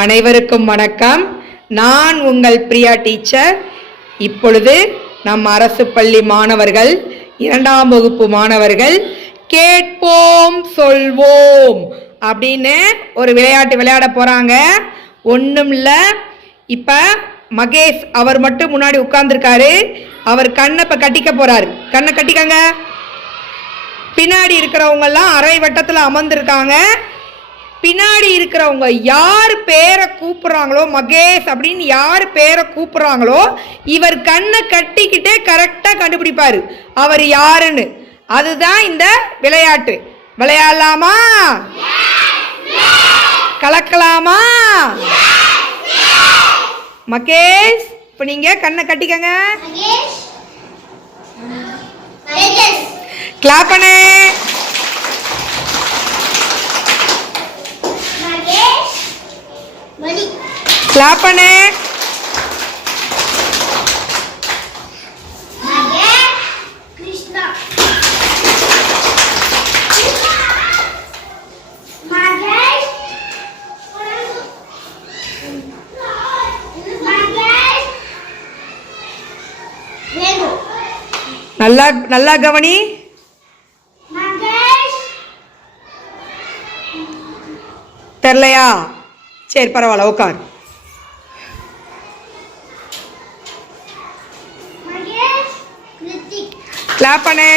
அனைவருக்கும் வணக்கம். நான் உங்கள் பிரியா டீச்சர். இப்பொழுது நம் அரசு பள்ளி மாணவர்கள் 2ஆம் வகுப்பு மாணவர்கள் கேட்போம் சொல்வோம் அப்படின்னு ஒரு விளையாட்டு விளையாட போறாங்க. ஒன்றும் இல்லை, இப்போ மகேஷ் அவர் மட்டும் முன்னாடி உட்கார்ந்துருக்காரு. அவர் கண்ணை இப்போ கட்டிக்க போறாரு. கண்ணை கட்டிக்கங்க. பின்னாடி இருக்கிறவங்கெல்லாம் அரை வட்டத்தில் அமர்ந்திருக்காங்க. பின்னாடி இருக்கிறவங்க யார் பேரை கூப்பிட்றாங்களோ, மகேஷ் அப்படின்னு யார் பேரை கூப்பிட்றாங்களோ, இவர் கண்ணை கட்டிக்கிட்டே கரெக்டாக கண்டுபிடிப்பார் அவர் யாருன்னு. அதுதான் இந்த விளையாட்டு. விளையாடலாமா? கலக்கலாமா? மகேஷ், இப்போ நீங்கள் கண்ணை கட்டிக்கங்க. கிளாப் பண்ணு. கிளாப் பண்ணு. நல்லா நல்லா கவனி. தெரியலையா? சரி, பரவாயில்ல, உட்கார். கிளாப் பண்ணு.